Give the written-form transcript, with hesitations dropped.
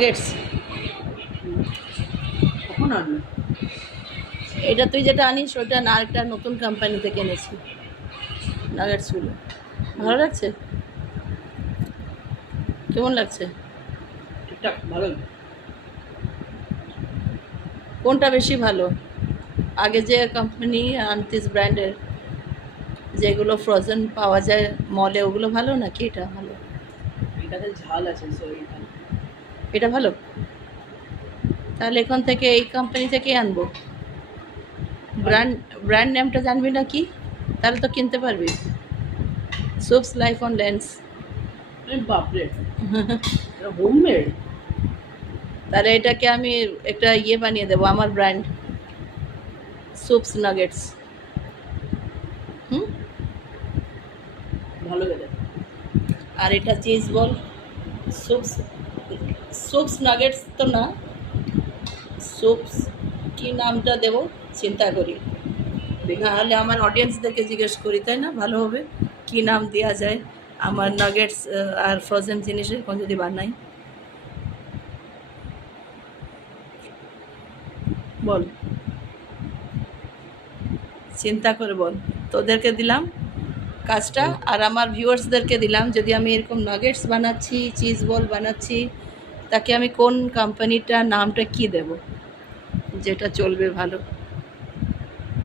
Gates কখন আনবে? এটা তুই যেটা আনিস ওটা না, আরেকটা নতুন কোম্পানি থেকে এনেছি নাগেটসগুলো। ভালো লাগছে? কেমন লাগছে? ঠিকঠাক ভালো। কোনটা বেশি ভালো? আগে যে কোম্পানি আনতিস ব্র্যান্ডের যেগুলো ফ্রোজেন পাওয়া যায় মলে, ওগুলো ভালো নাকি এটা ভালো? এটাতে ঝাল আছে এটা। এটা ভালো? তাহলে এখন থেকে এই কোম্পানি থেকেই আনবো। ব্র্যান্ড ব্র্যান্ড নেমটা জানবি না কি? তাহলে তো কিনতে পারবি। Soups life on lens. বাপরে, এটা হোমমেড। তাহলে এটাকে আমি একটা ইয়ে বানিয়ে দেবো, আমার ব্র্যান্ড, সুপস নাগেটস। হুম। ভালো গেলে। আর এটা cheese ball, soups soups nuggets তো না, সুপস কি নামটা দেব চিন্তা করি, নাহলে আমার অডিয়েন্সদেরকে জিজ্ঞেস করি, তাই না? ভালো হবে কি নাম দেওয়া যায় আমার নাগেটস আর ফ্রোজেন জিনিসের এখন যদি বানাই। বল, চিন্তা করে বল। তোদেরকে দিলাম কাজটা, আর আমার ভিউয়ার্সদেরকে দিলাম, যদি আমি এরকম নাগেটস বানাচ্ছি, চিজ বল বানাচ্ছি, তাকে আমি কোন কোম্পানিটা নামটা কি দেব যেটা চলবে ভালো।